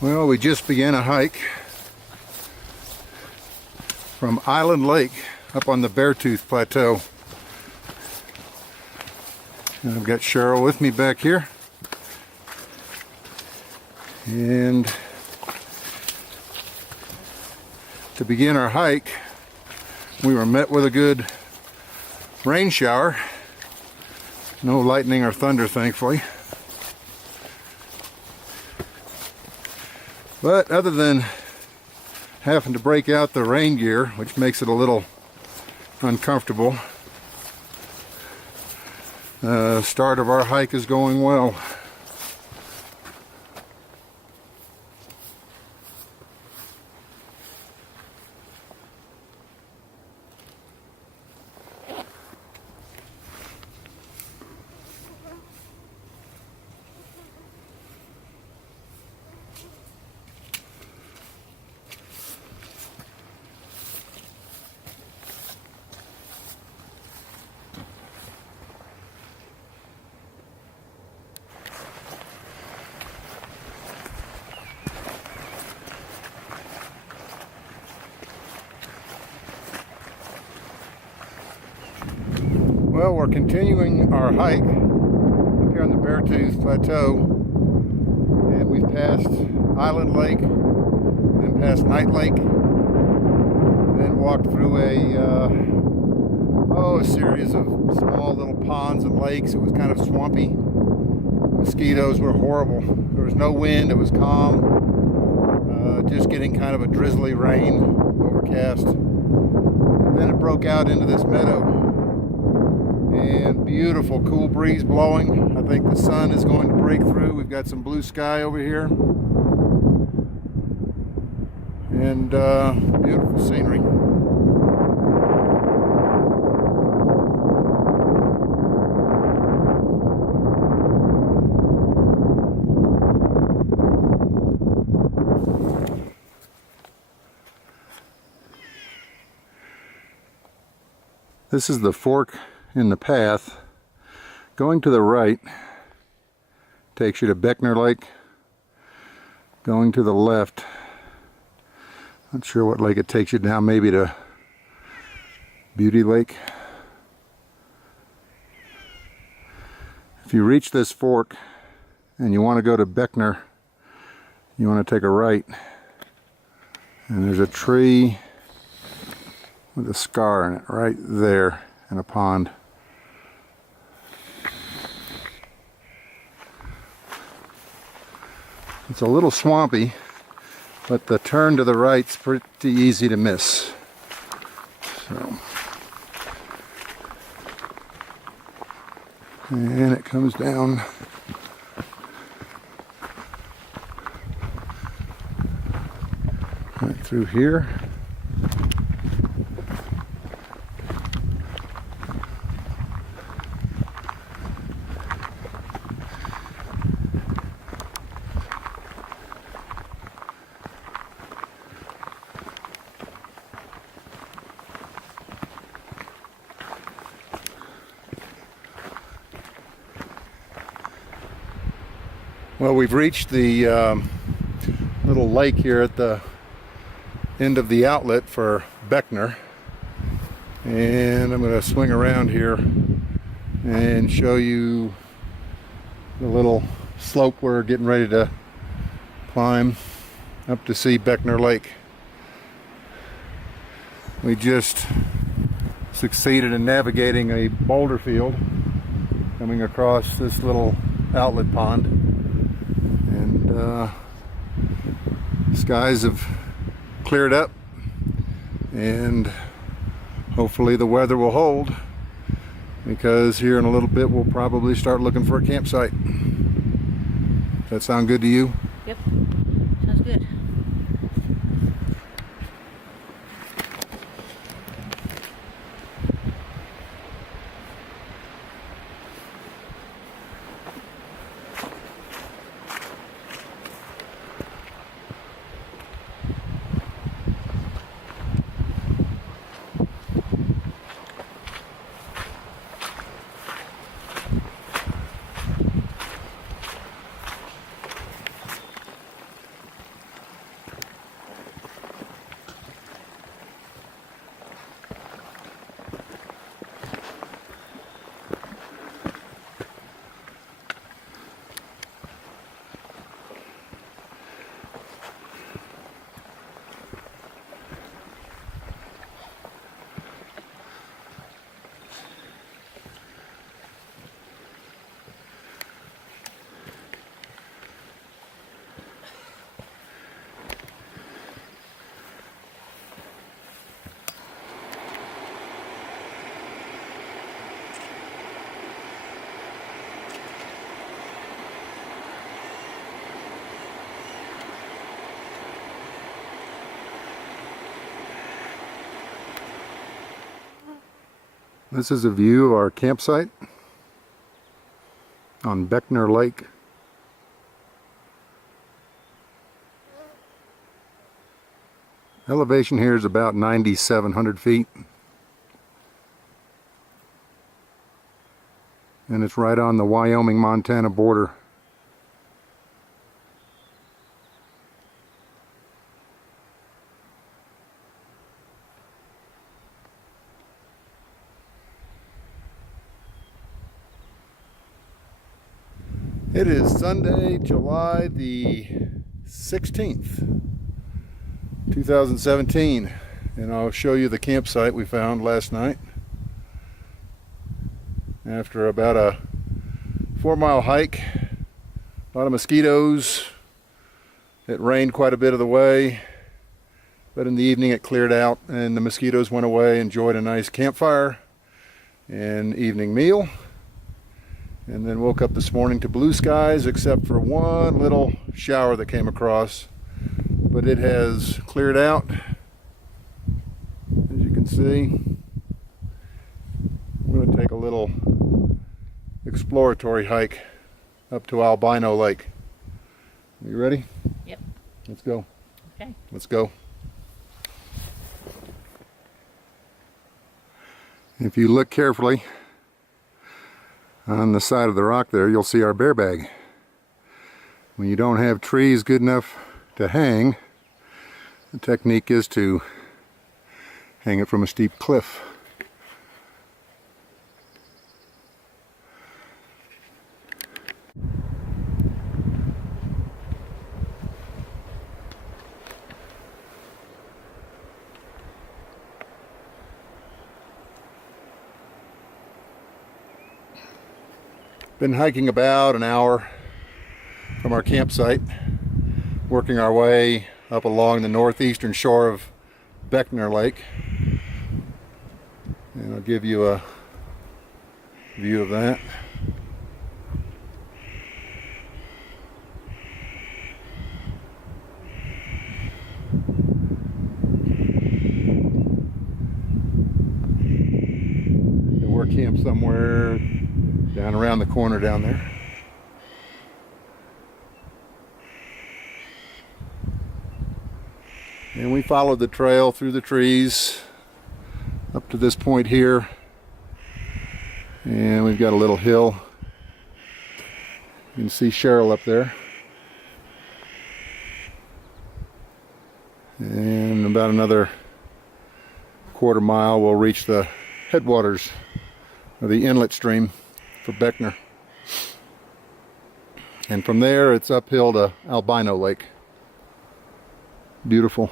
Well, we just began a hike from Island Lake up on the Beartooth Plateau. And I've got Cheryl with me back here. And to begin our hike, we were met with a good rain shower. No lightning or thunder, thankfully. But other than having to break out the rain gear, which makes it a little uncomfortable, the start of our hike is going well. Well, we're continuing our hike up here on the Beartooth Plateau, and we've passed Island Lake, then past Night Lake, and then walked through a series of small little ponds and lakes. It was kind of swampy. Mosquitoes were horrible. There was no wind. It was calm. Just getting kind of a drizzly rain, overcast. And then it broke out into this meadow. And beautiful cool breeze blowing. I think the sun is going to break through. We've got some blue sky over here. And beautiful scenery. This is the fork in the path. Going to the right takes you to Beckner Lake. Going to the left, not sure what lake it takes you down, maybe to Beauty Lake. If you reach this fork and you want to go to Beckner, you want to take a right, and there's a tree with a scar in it right there in a pond. It's a little swampy, but the turn to the right's pretty easy to miss. So, and it comes down right through here. Well, we've reached the little lake here at the end of the outlet for Beckner, and I'm going to swing around here and show you the little slope we're getting ready to climb up to see Beckner Lake. We just succeeded in navigating a boulder field coming across this little outlet pond. Skies have cleared up, and hopefully the weather will hold, because here in a little bit we'll probably start looking for a campsite. Does that sound good to you? Yep, sounds good. This is a view of our campsite on Beckner Lake. Elevation here is about 9,700 feet. And it's right on the Wyoming-Montana border. It is Sunday, July the 16th, 2017, and I'll show you the campsite we found last night. After about a 4-mile hike, a lot of mosquitoes. It rained quite a bit of the way, but in the evening it cleared out and the mosquitoes went away. Enjoyed a nice campfire and evening meal. And then woke up this morning to blue skies, except for one little shower that came across. But it has cleared out, as you can see. I'm going to take a little exploratory hike up to Albino Lake. Are you ready? Yep. Let's go. Okay. Let's go. If you look carefully, on the side of the rock there, you'll see our bear bag. When you don't have trees good enough to hang, the technique is to hang it from a steep cliff. Been hiking about an hour from our campsite, working our way up along the northeastern shore of Beckner Lake. And I'll give you a view of that. And we're camped somewhere down around the corner down there. And we followed the trail through the trees up to this point here. And we've got a little hill. You can see Cheryl up there. And about another quarter mile we'll reach the headwaters of the inlet stream for Beckner. And from there it's uphill to Albino Lake. Beautiful.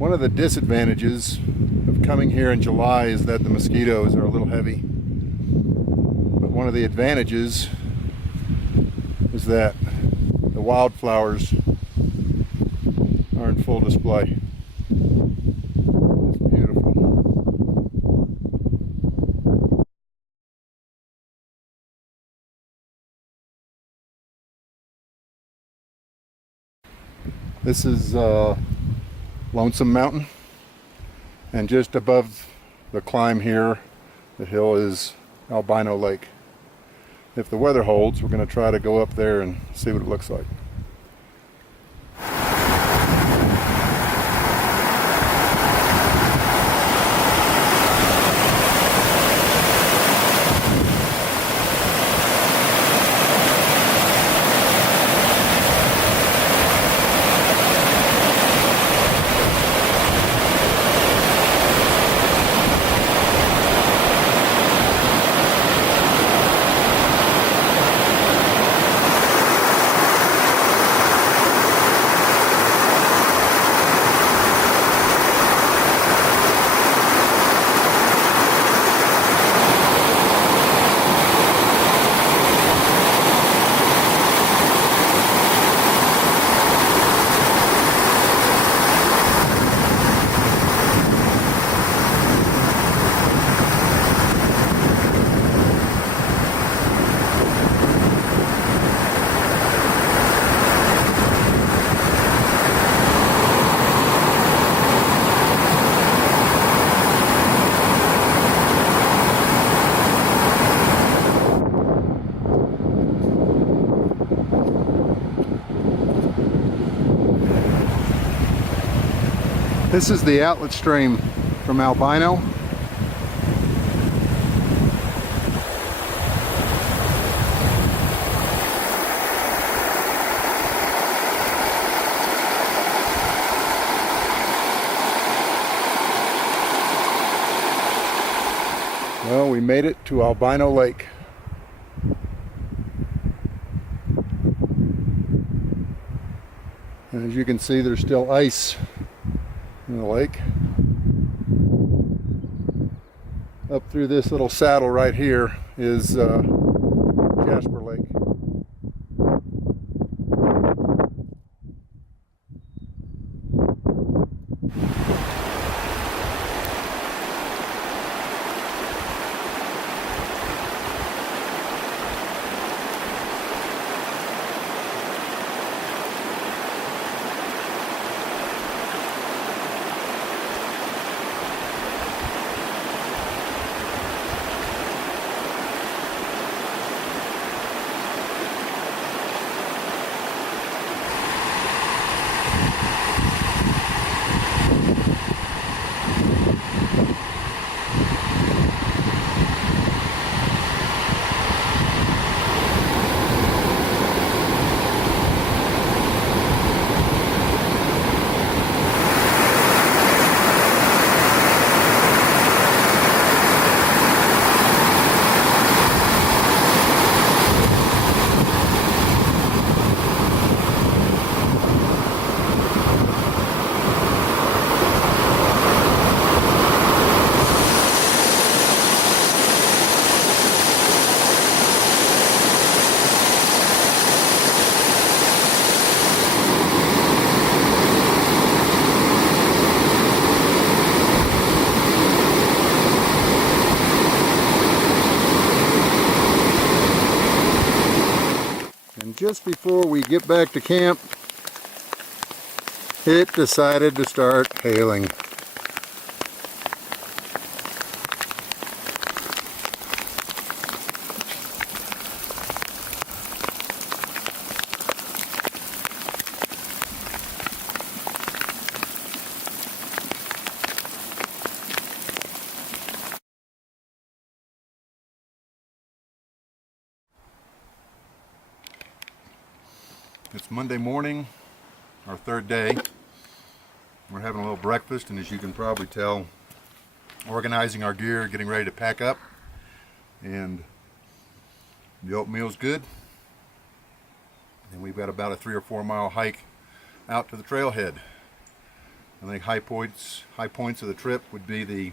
One of the disadvantages of coming here in July is that the mosquitoes are a little heavy. But one of the advantages is that the wildflowers are in full display. It's beautiful. This is Lonesome Mountain, and just above the climb here, the hill, is Albino Lake. If the weather holds, we're going to try to go up there and see what it looks like. This is the outlet stream from Albino. Well, we made it to Albino Lake. And as you can see, there's still ice in the lake. Up through this little saddle right here is Jasper Lake. Just before we get back to camp, it decided to start hailing. It's Monday morning, our third day. We're having a little breakfast, and as you can probably tell, organizing our gear, getting ready to pack up. And the oatmeal's good. And we've got about a 3 or 4 mile hike out to the trailhead. I think high points of the trip would be the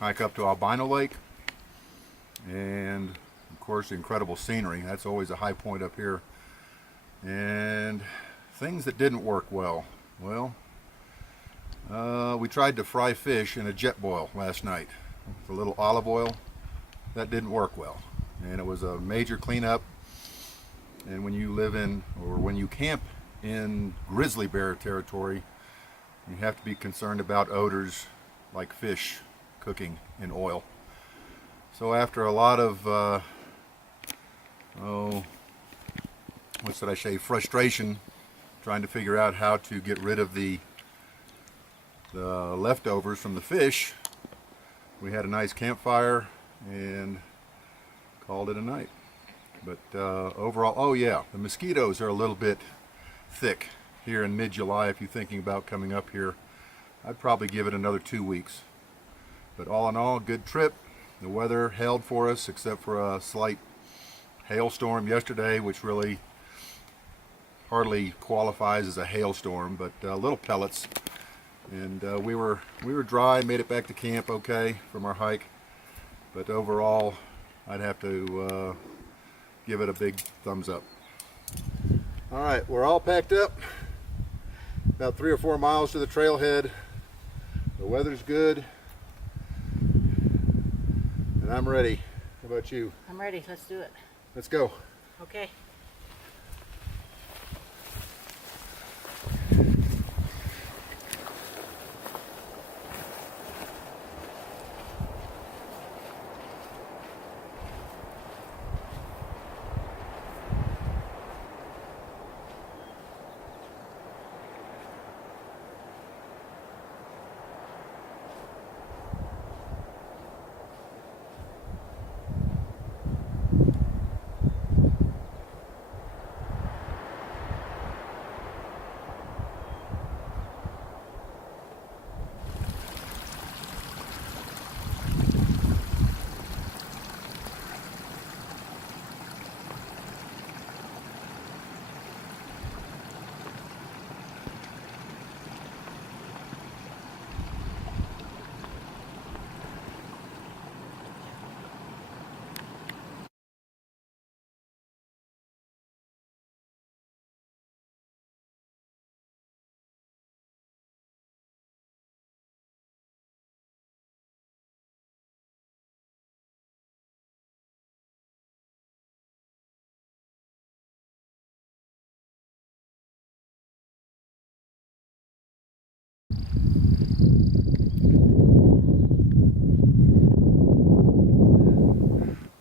hike up to Albino Lake, and of course the incredible scenery. That's always a high point up here. And things that didn't work well. Well, we tried to fry fish in a jet boil last night with a little olive oil. That didn't work well, and it was a major cleanup. And when you live in, or when you camp in grizzly bear territory, you have to be concerned about odors like fish cooking in oil. So after a lot of what should I say, frustration, trying to figure out how to get rid of the leftovers from the fish, we had a nice campfire and called it a night. But overall, oh yeah, the mosquitoes are a little bit thick here in mid-July. If you're thinking about coming up here, I'd probably give it another 2 weeks. But all in all, good trip. The weather held for us, except for a slight hailstorm yesterday, which really hardly qualifies as a hailstorm, but little pellets. And we were dry, made it back to camp okay from our hike. But overall, I'd have to give it a big thumbs up. All right, we're all packed up. About 3 or 4 miles to the trailhead. The weather's good, and I'm ready. How about you? I'm ready. Let's do it. Let's go. Okay.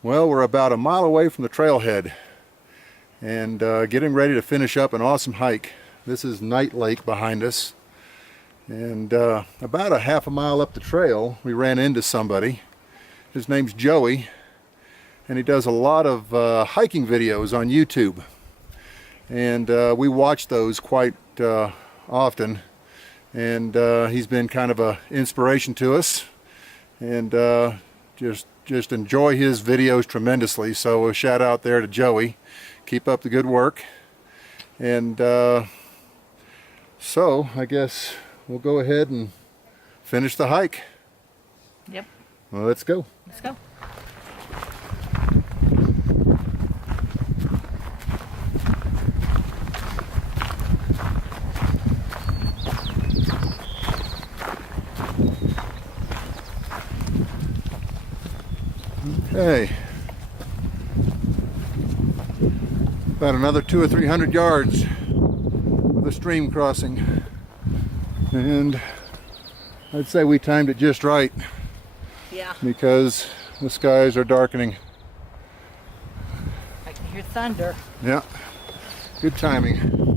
Well, we're about a mile away from the trailhead and getting ready to finish up an awesome hike. This is Night Lake behind us, and about a half a mile up the trail we ran into somebody. His name's Joey, and he does a lot of hiking videos on YouTube, and we watch those quite often, and he's been kind of an inspiration to us, and just enjoy his videos tremendously. So a shout out there to Joey. Keep up the good work. And so I guess we'll go ahead and finish the hike. Yep. Well, let's go. Let's go. Okay, about another 200 or 300 yards of a stream crossing, and I'd say we timed it just right. Yeah. Because the skies are darkening. I can hear thunder. Yeah, good timing.